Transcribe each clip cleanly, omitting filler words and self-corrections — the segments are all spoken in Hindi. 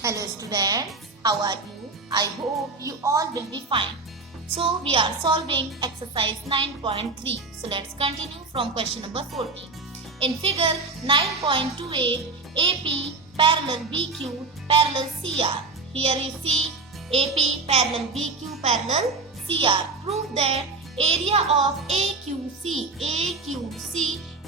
Hello students, how are you? I hope you all will be fine. So we are solving exercise 9.3. So let's continue from question number 14. In figure 9.28, AP parallel BQ parallel CR. Here you see AP parallel BQ parallel CR. Prove that area of AQC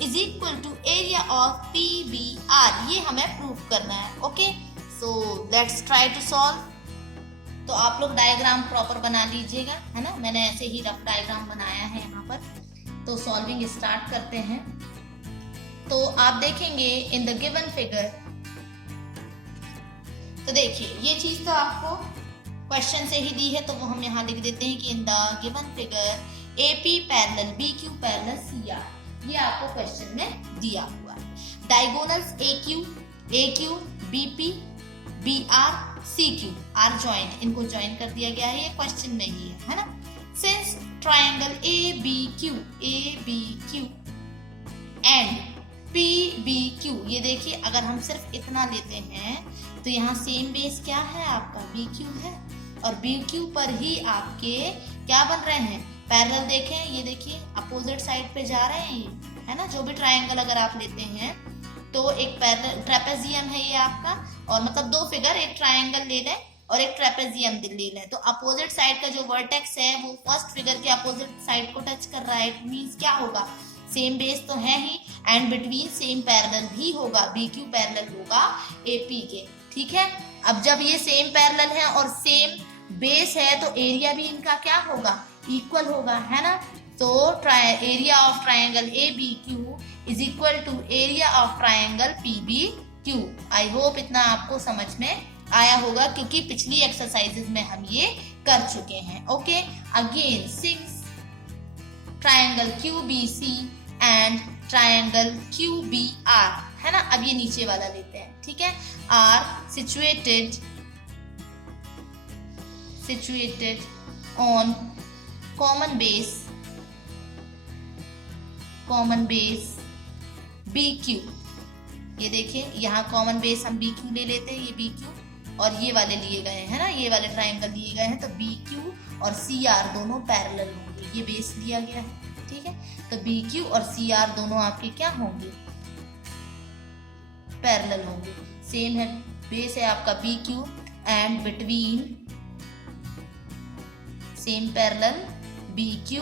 is equal to area of PBR. ये हमें prove करना है. Okay? So let's try to solve. तो आप लोग डायग्राम प्रॉपर बना लीजिएगा, है ना. मैंने ऐसे ही रफ डायग्राम बनाया है यहाँ पर. तो सॉल्विंग स्टार्ट करते हैं. तो आप देखेंगे इन द गिवन फिगर. तो देखिए ये चीज तो आपको क्वेश्चन से ही दी है, तो वो हम यहाँ लिख देते हैं कि in the given figure AP parallel BQ parallel CR. ये आपको क्वेश्चन में दिया हुआ है. Diagonals AQ BP BR CQ are join, इनको ज्वाइन कर दिया गया है. ये क्वेश्चन में ही है ना. Since triangle ABQ and PBQ, ये देखिए अगर हम सिर्फ इतना लेते हैं तो यहाँ सेम बेस क्या है आपका BQ है, और BQ पर ही आपके क्या बन रहे हैं, पैरेलल. देखें ये देखिए अपोजिट साइड पे जा रहे हैं ये, है ना. जो भी ट्रायंगल अगर आप लेते हैं तो एक पैरेलल ट्रेपेजियम है ये आपका, और मतलब दो फिगर, एक ट्रायंगल ले लें और एक ट्रेपेजियम ले लें. तो अपोजिट साइड का जो वर्टेक्स है वो फर्स्ट फिगर के अपोजिट साइड को टच कर रहा है. इट मींस क्या होगा, सेम बेस तो है ही, एंड बिटवीन सेम पैरेलल भी होगा. BQ पैरेलल होगा AP के. ठीक है. अब जब ये सेम पैरेलल है और सेम बेस है तो एरिया भी इनका क्या होगा, इक्वल होगा, है ना. तो area of triangle ABQ is equal to area of triangle PBQ. I hope इतना आपको समझ में आया होगा, क्योंकि पिछली एक्सरसाइजेज में हम ये कर चुके हैं. Okay. Again since triangle QBC and triangle QBR, है ना. अब ये नीचे वाला लेते हैं. ठीक है. Are situated on common base BQ. ये देखिए यहाँ कॉमन बेस हम BQ ले लेते हैं. ये BQ और ये वाले लिए गए हैं ना, ये वाले ट्रायंगल लिए गए हैं. तो BQ और CR दोनों पैरेलल होंगे. ये बेस लिया गया है. ठीक है. तो BQ और CR दोनों आपके क्या होंगे, पैरेलल होंगे. सेम है, बेस है आपका BQ and between same parallel BQ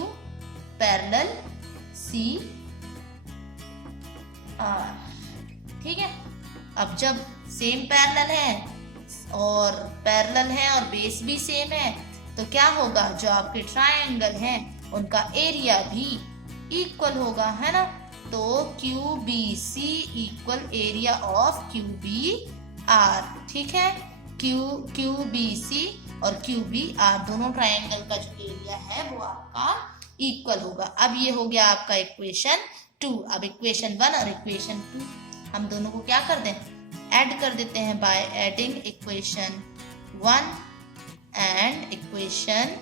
parallel CR. ठीक है. अब जब सेम पैरेलल है और बेस भी सेम है तो क्या होगा, जो आपके ट्रायंगल हैं उनका एरिया भी इक्वल होगा, है ना. तो QBC equal area of QBR. ठीक है. QBC और QBR दोनों ट्रायंगल का जो एरिया है वो आपका इक्वल होगा. अब ये हो गया आपका इक्वेशन 2. अब इक्वेशन 1 और इक्वेशन 2 हम दोनों को क्या कर दें, ऐड कर देते हैं by adding equation 1 and equation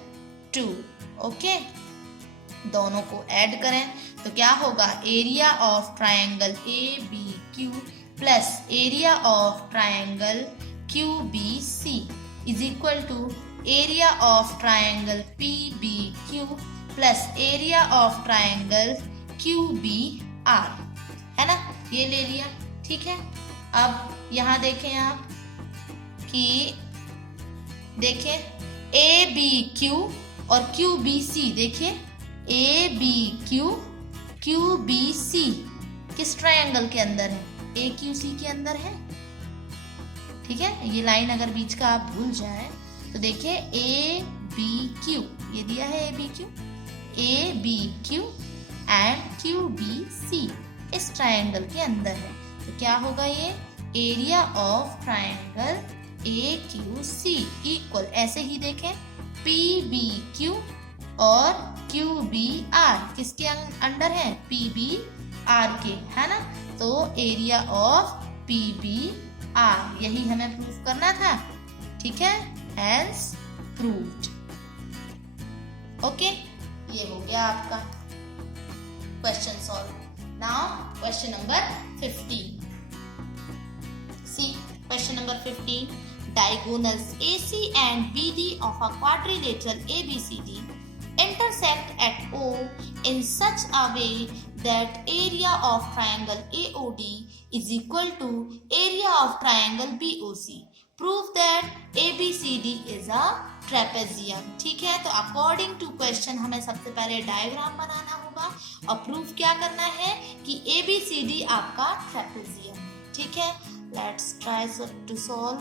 2. Okay. दोनों को ऐड करें तो क्या होगा, area of triangle ABQ plus area of triangle QBC is equal to area of triangle PBQ plus area of triangle QBR, है ना. ये ले लिया. ठीक है. अब यहाँ देखें आप कि देखें ABQ और QBC. देखिए ABQ QBC किस ट्रायंगल के अंदर है, AQC के अंदर है. ठीक है. ये लाइन अगर बीच का आप भूल जाए तो देखिए ABQ, ये दिया है ABQ एंड QBC इस ट्रायंगल के अंदर है. तो क्या होगा, ये area of triangle AQC equal, ऐसे ही देखें PBQ और QBR किसके अंडर है, PBR के, है ना. तो एरिया ऑफ PBR, यही हमें प्रूफ करना था. ठीक है. Hence proved. ओके. ये हो गया आपका question solve. Now question number 15. See question number 15. diagonals AC and BD of a quadrilateral ABCD intersect at O in such a way that area of triangle AOD is equal to area of triangle BOC. Prove that ABCD is a trapezium. ठीक है, तो अकॉर्डिंग टू क्वेश्चन हमें सबसे पहले डायग्राम बनाना होगा और प्रूफ क्या करना है कि ABCD आपका ट्रेपेजियम. ठीक है, let's try to solve.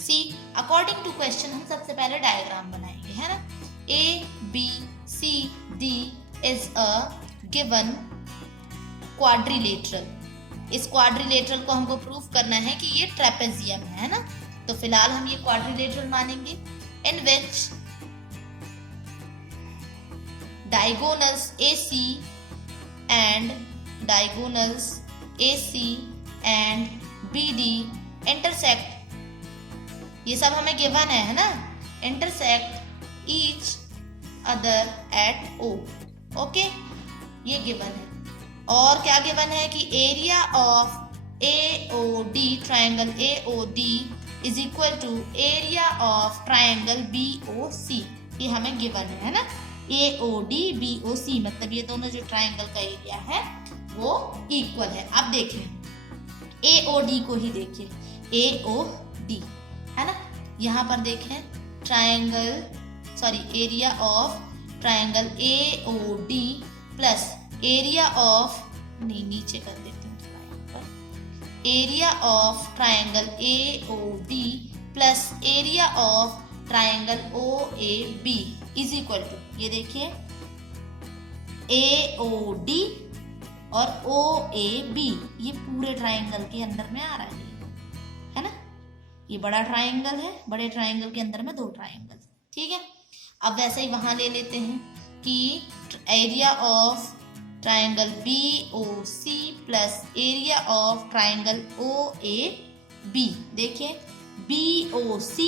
See, according to question हम सबसे पहले डायग्राम बनाएंगे, है ना. ABCD is a given quadrilateral. इस क्वाड्रिलेटरल को हमको प्रूफ करना है कि ये ट्रेपेजियम है ना. तो फिलहाल हम ये क्वाड्रिलेटरल मानेंगे in which diagonals AC and BD intersect. ये सब हमें गिवन है ना. Intersect each other at O. Okay, ये गिवन है. और क्या गिवन है कि area of AOD triangle AOD is equal to area of triangle BOC. ये हमें गिवन है ना. AOD BOC मतलब ये दोनों जो ट्राइंगल का एरिया है वो इक्वल है. अब देखें AOD को ही देखिए, AOD है ना. यहाँ पर देखें area of triangle AOD plus area of, नीचे कर देती हूँ थोड़ा, area of triangle AOD plus area of triangle OAB is equal to, ये देखिए AOD और OAB ये पूरे ट्राइंगल के अंदर में आ रहा है ना. ये बड़ा ट्राइंगल है, बड़े ट्राइंगल के अंदर में दो ट्राइंगल. ठीक है, अब वैसे ही वहां ले लेते हैं कि area of triangle BOC plus area of triangle OAB. देखिए BOC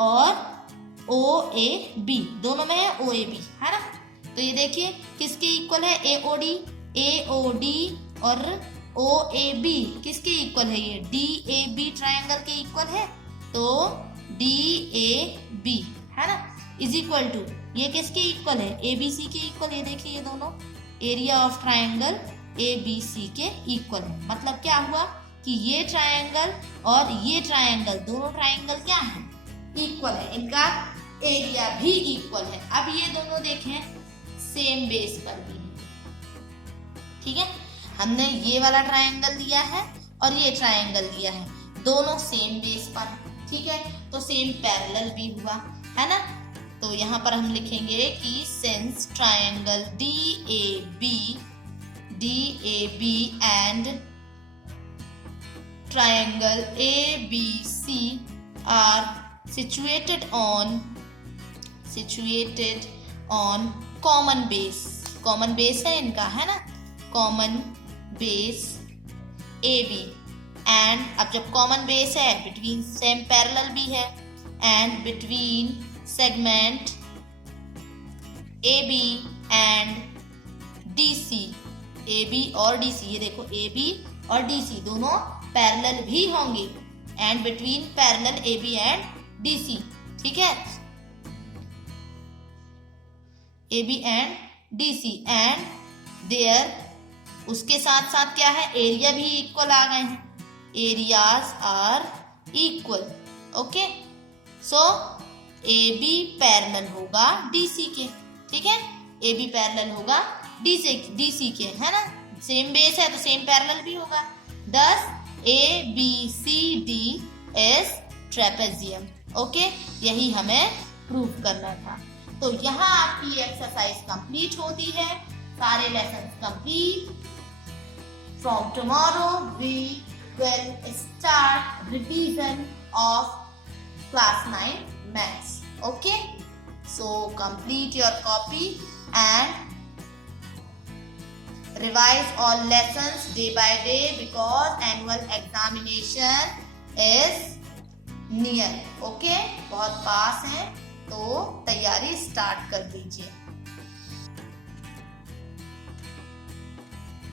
और OAB दोनों में है OAB है ना. तो ये देखिए किसके इक्वल है, AOD और OAB किसके इक्वल है, ये DAB ट्राइंगल के इक्वल है. तो DAB है ना इज इक्वल टू, ये किसके इक्वल है, ABC के इक्वल. ये देखिए ये दोनों एरिया ऑफ ट्राइंगल ABC के इक्वल है. मतलब क्या हुआ कि ये ट्राइंगल और ये ट्राइंगल दोनों ट्राइंगल क्या है, इक्वल है. इनका एरिया भी इक्वल है. अब ये दोनों देखें सेम बेस पर भी है. ठीक है, हमने ये वाला ट्राइंगल लिया है और ये ट्राइंगल लिया है, दोनों सेम बेस पर. ठीक है, तो सेम पैरेलल भी हुआ है ना. तो यहाँ पर हम लिखेंगे कि since triangle DAB and triangle ABC are situated on common base है इनका, है ना, common base AB. एंड अब जब कॉमन बेस है, बिटवीन सेम पैरेलल भी है, and between segment AB and DC, AB और DC, ये देखो AB और DC दोनों पैरेलल भी होंगे, and between parallel AB and DC. ठीक है, AB and DC and there, उसके साथ साथ क्या है, एरिया भी इक्वल आ गए हैं. Areas are equal. Okay, so AB parallel होगा DC के. ठीक है, AB पैरेलल होगा DC के, है ना. सेम बेस है तो सेम पैरेलल भी होगा. दस ABCD इज ट्रेपेजियम. ओके, यही हमें प्रूव करना था. तो यहाँ आपकी एक्सरसाइज कंप्लीट होती है. सारे lesson complete. From tomorrow we will start revision of class 9 maths. Okay, so complete your copy and revise all lessons day by day because annual examination is near. Okay, बहुत पास है तो तैयारी स्टार्ट कर दीजिए.